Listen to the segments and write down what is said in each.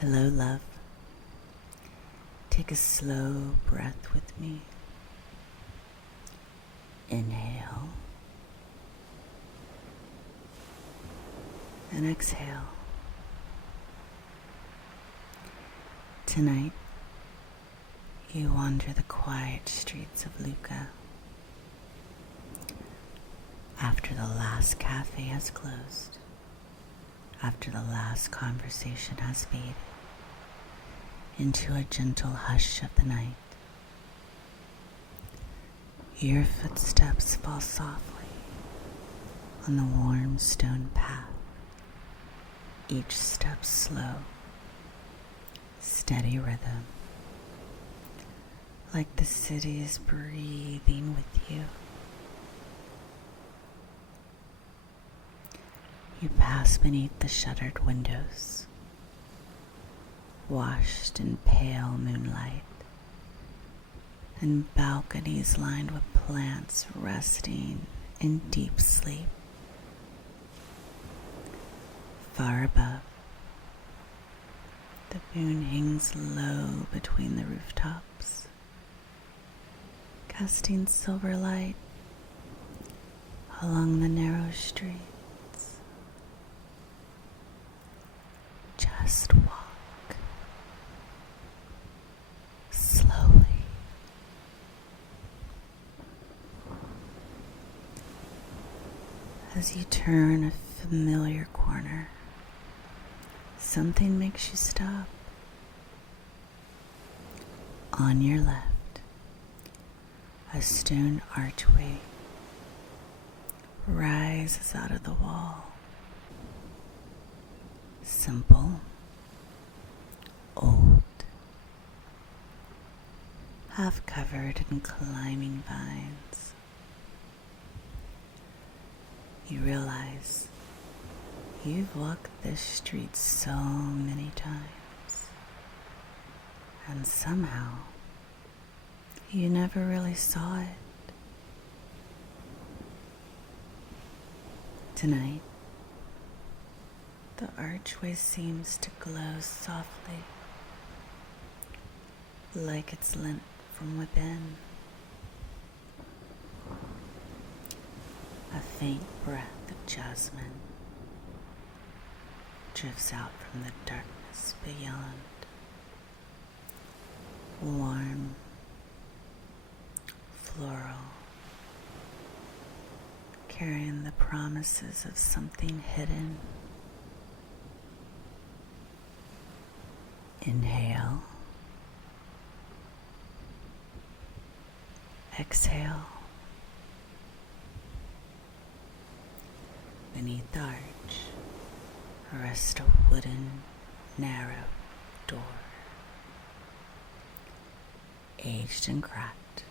Hello, love. Take a slow breath with me. Inhale and exhale. Tonight, you wander the quiet streets of Lucca. After the last cafe has closed, after the last conversation has faded into a gentle hush of the night, your footsteps fall softly on the warm stone path, each step slow, steady rhythm, like the city is breathing with you. You pass beneath the shuttered windows, washed in pale moonlight, and balconies lined with plants resting in deep sleep. Far above, the moon hangs low between the rooftops, casting silver light along the narrow streets. Just walk slowly. As you turn a familiar corner, something makes you stop. On your left, a stone archway rises out of the wall. Simple, old, half covered in climbing vines. You realize you've walked this street so many times, and somehow you never really saw it. Tonight, the archway seems to glow softly, like it's lit from within. A faint breath of jasmine drifts out from the darkness beyond. Warm, floral, carrying the promises of something hidden. Inhale. Exhale. Beneath the arch rests a wooden, narrow door, aged and cracked,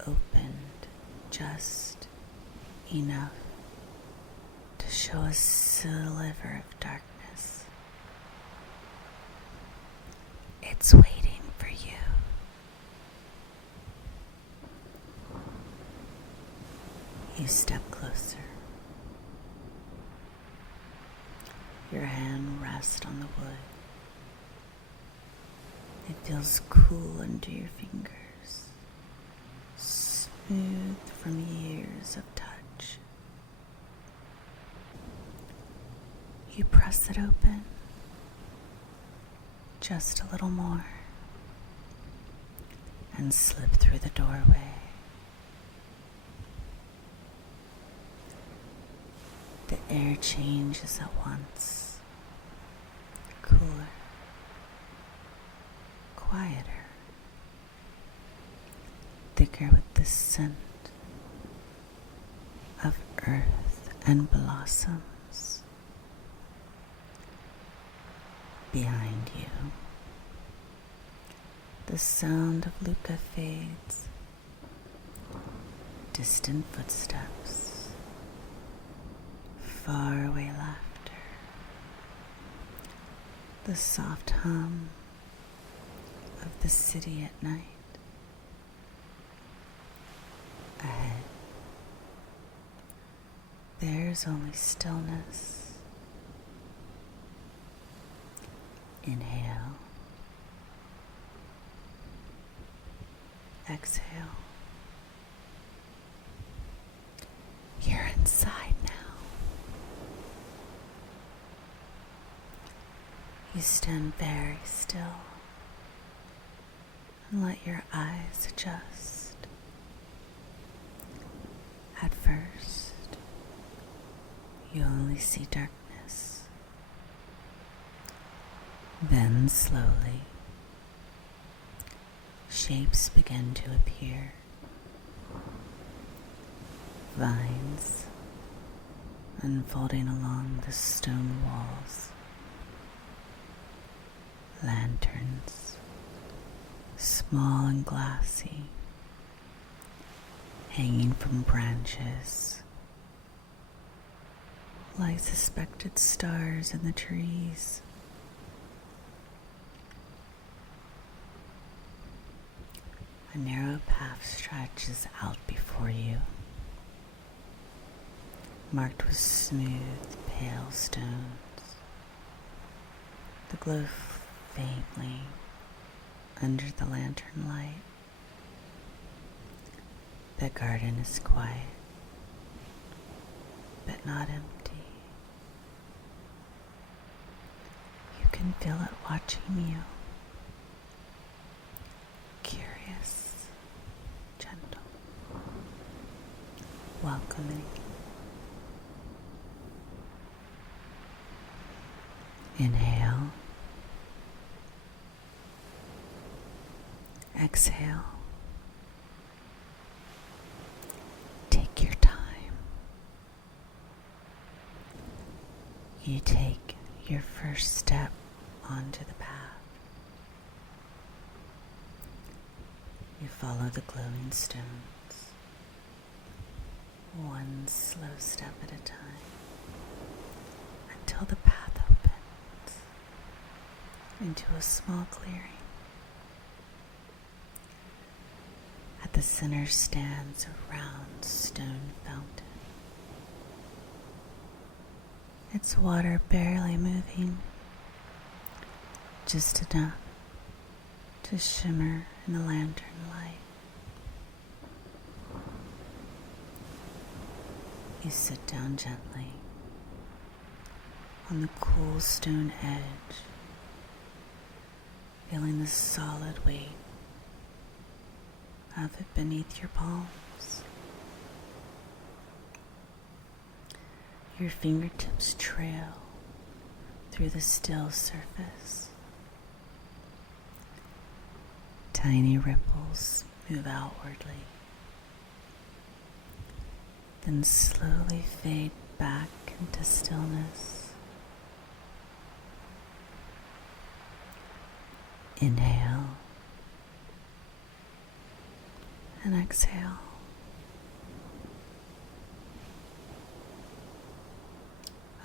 opened just enough to show a sliver of darkness. It's waiting for you. You step closer. Your hand rests on the wood. It feels cool under your fingers, smooth from years of touch. You press it open, just a little more, and slip through the doorway. The air changes at once, cooler, quieter, thicker with the scent of earth and blossoms. Behind you, the sound of Lucca fades, distant footsteps, faraway laughter, the soft hum of the city at night. Ahead, there's only stillness, Inhale. Exhale. You're inside now. You stand very still and let your eyes adjust. At first, you only see darkness. Then slowly, shapes begin to appear. Vines unfolding along the stone walls. Lanterns, small and glassy, hanging from branches like suspected stars in the trees. A narrow path stretches out before you, marked with smooth, pale stones. The glow faintly under the lantern light. The garden is quiet, but not empty. You can feel it watching you. Curious, gentle, welcoming. Inhale. Exhale. Take your time. You take your first step onto the path. You follow the glowing stones, one slow step at a time, until the path opens into a small clearing. At the center stands a round stone fountain, its water barely moving, just enough to shimmer in the lantern light. You sit down gently on the cool stone edge, feeling the solid weight of it beneath your palms. Your fingertips trail through the still surface. Tiny ripples move outwardly, then slowly fade back into stillness. Inhale and exhale.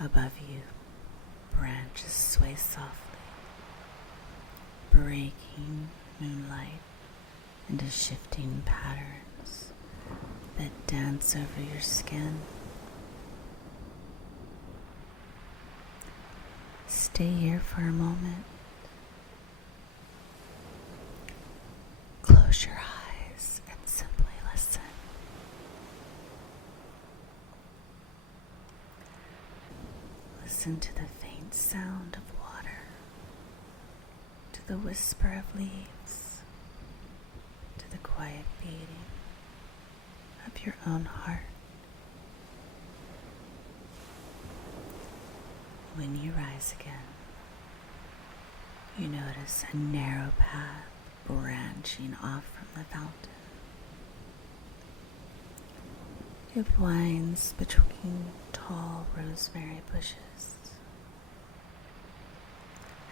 Above you, branches sway softly, breaking moonlight into shifting patterns that dance over your skin. Stay here for a moment. Close your eyes and simply listen. Listen to the faint sound of water, to the whisper of leaves, to the quiet beating of your own heart. When you rise again, you notice a narrow path branching off from the fountain. It winds between tall rosemary bushes,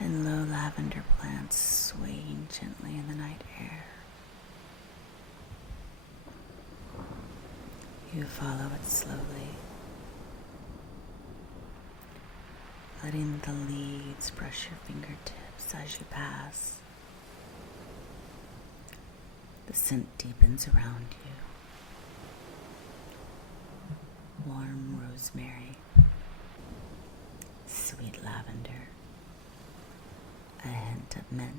and low lavender plants swaying gently in the night air. You follow it slowly, letting the leaves brush your fingertips as you pass. The scent deepens around you. Warm rosemary, sweet lavender, scent of mint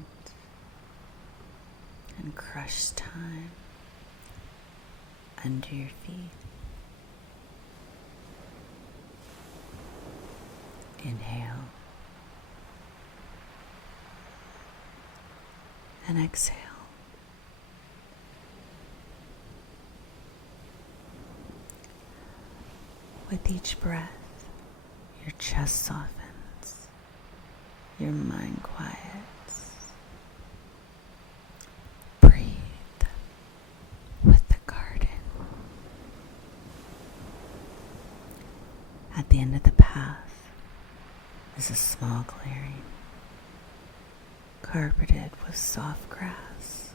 and crushed thyme under your feet. Inhale and exhale. With each breath, your chest softens, your mind quiets. Breathe with the garden. At the end of the path is a small clearing, carpeted with soft grass.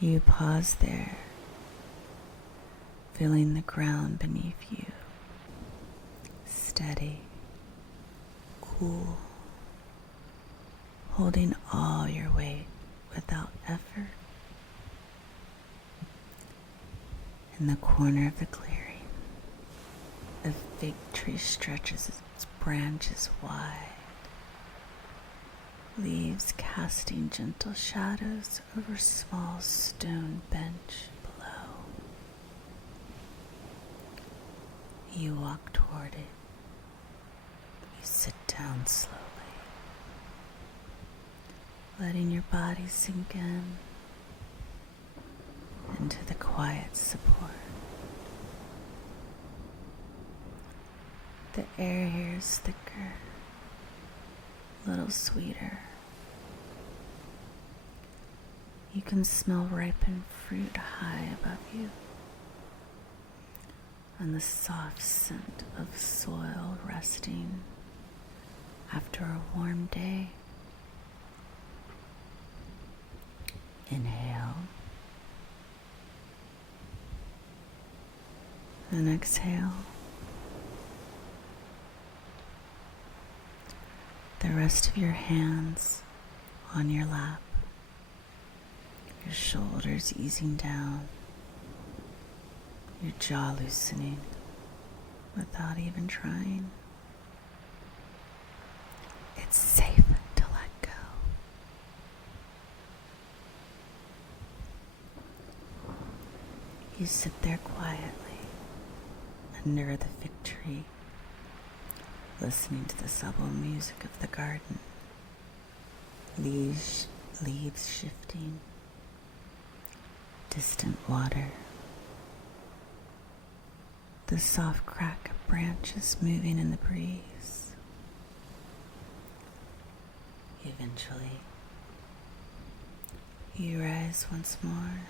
You pause there, feeling the ground beneath you, steady, cool, holding all your weight without effort. In the corner of the clearing, a fig tree stretches its branches wide, leaves casting gentle shadows over a small stone bench below. You walk toward it. You sit down slowly, letting your body sink in into the quiet support. The air here is thicker, a little sweeter. You can smell ripened fruit high above you, and the soft scent of soil resting after a warm day. Inhale and exhale. The rest of your hands on your lap, your shoulders easing down, your jaw loosening without even trying. It's safe to let go. You sit there quietly under the fig tree, listening to the subtle music of the garden, leaves shifting, distant water, the soft crack of branches moving in the breeze. Eventually, you rise once more,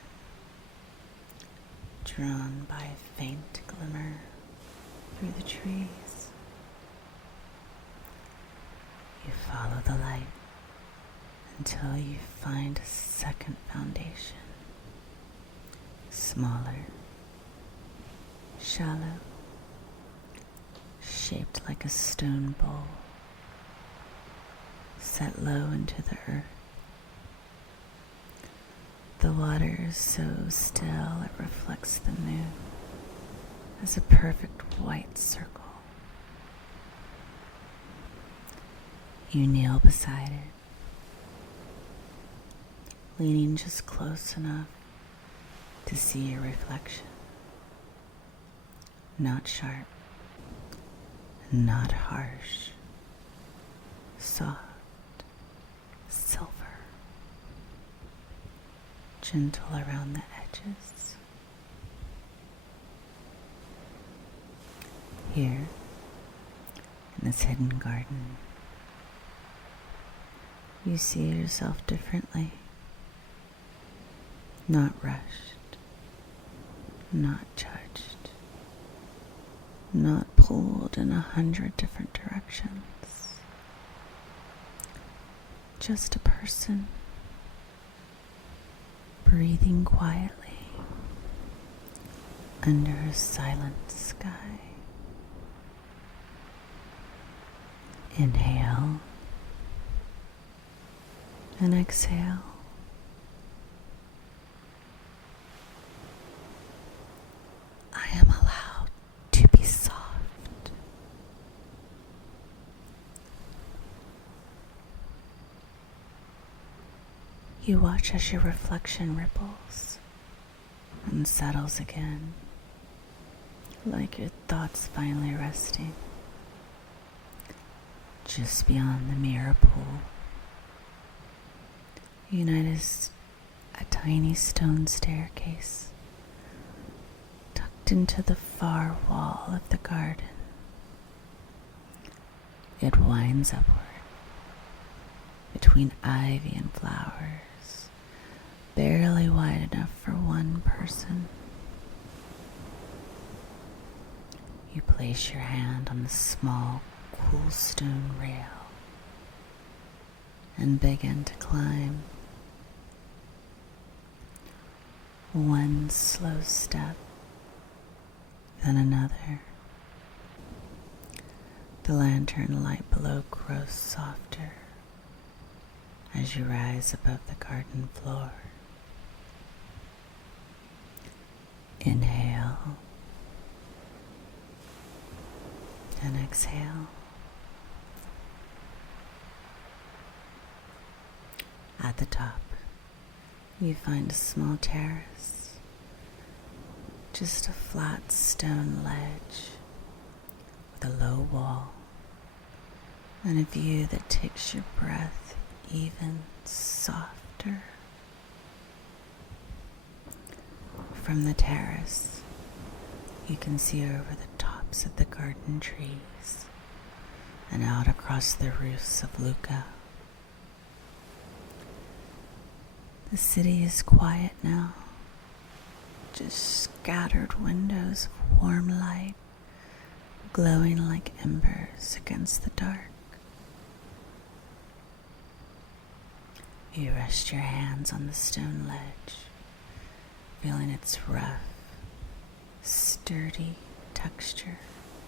drawn by a faint glimmer through the trees. You follow the light until you find a second foundation, smaller, shallow, shaped like a stone bowl, set low into the earth. The water is so still it reflects the moon as a perfect white circle. You kneel beside it, leaning just close enough to see your reflection. Not sharp, not harsh, soft, silver, gentle around the edges. Here, in this hidden garden, you see yourself differently, not rushed, not judged, not pulled in 100 different directions. Just a person breathing quietly under a silent sky. Inhale and exhale. I am allowed to be soft. You watch as your reflection ripples and settles again, like your thoughts finally resting. Just beyond the mirror pool, you notice a tiny stone staircase tucked into the far wall of the garden. It winds upward between ivy and flowers, barely wide enough for one person. You place your hand on the small, cool stone rail and begin to climb. One slow step, then another. The lantern light below grows softer as you rise above the garden floor. Inhale and exhale. At the top, you find a small terrace, just a flat stone ledge with a low wall and a view that takes your breath even softer. From the terrace, you can see over the tops of the garden trees and out across the roofs of Lucca. The city is quiet now, just scattered windows of warm light glowing like embers against the dark. You rest your hands on the stone ledge, feeling its rough, sturdy texture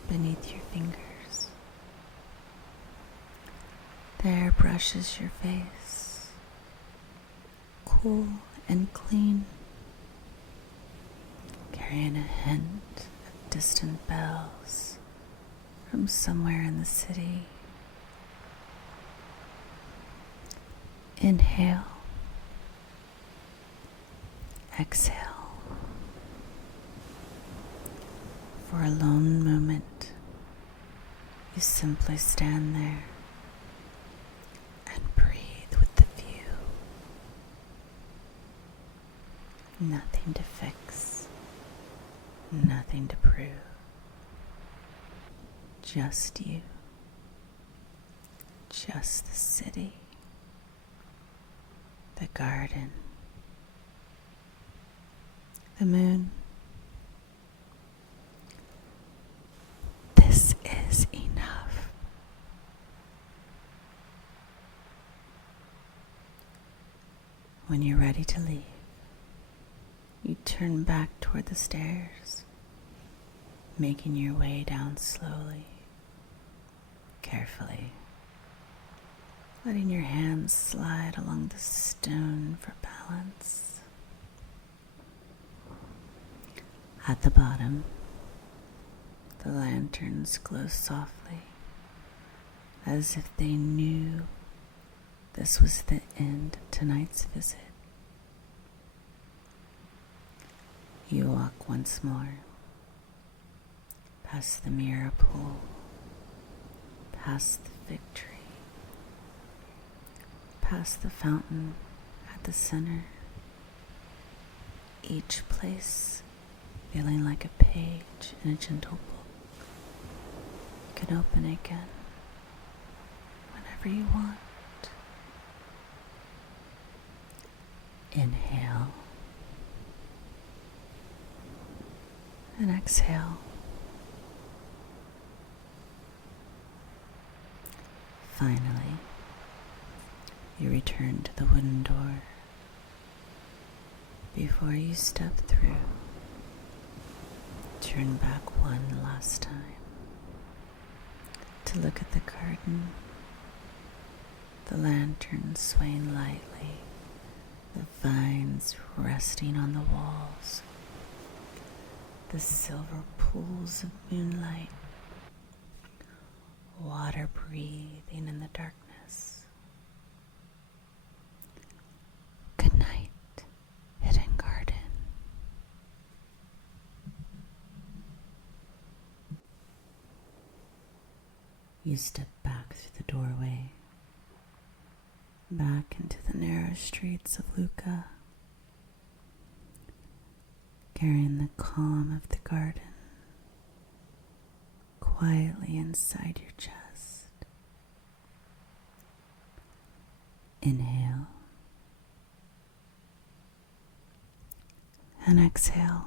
beneath your fingers. The air brushes your face, cool and clean, carrying a hint of distant bells from somewhere in the city. Inhale, exhale. For a lone moment, you simply stand there and breathe with the view. Nothing to fix, nothing to prove. Just you, just the city, the garden, the moon. This is enough. When you're ready to leave, you turn back toward the stairs, making your way down slowly, carefully, letting your hands slide along the stone for balance. At the bottom, the lanterns glow softly, as if they knew this was the end of tonight's visit. You walk once more, past the mirror pool, past the fig tree, past the fountain at the center, each place feeling like a page in a gentle book. You can open it again whenever you want. Inhale and exhale. Finally, you return to the wooden door. Before you step through, turn back one last time to look at the garden, the lantern swaying lightly, the vines resting on the walls, the silver pools of moonlight, water breathing in the darkness. You step back through the doorway, back into the narrow streets of Lucca, carrying the calm of the garden quietly inside your chest. Inhale and exhale.